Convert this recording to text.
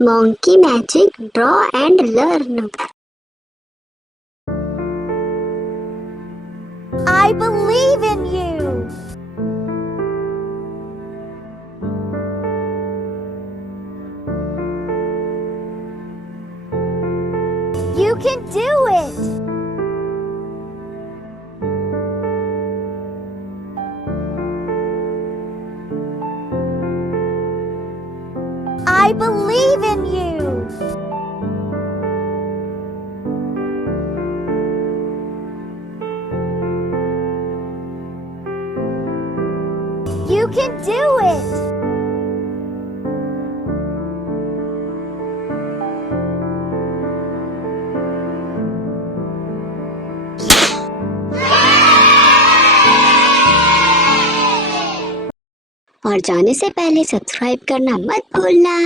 Monkey magic, draw and learn. I believe in you. You can do it. I believe in you. You can do it. और जाने से पहले subscribe करना मत भूलना।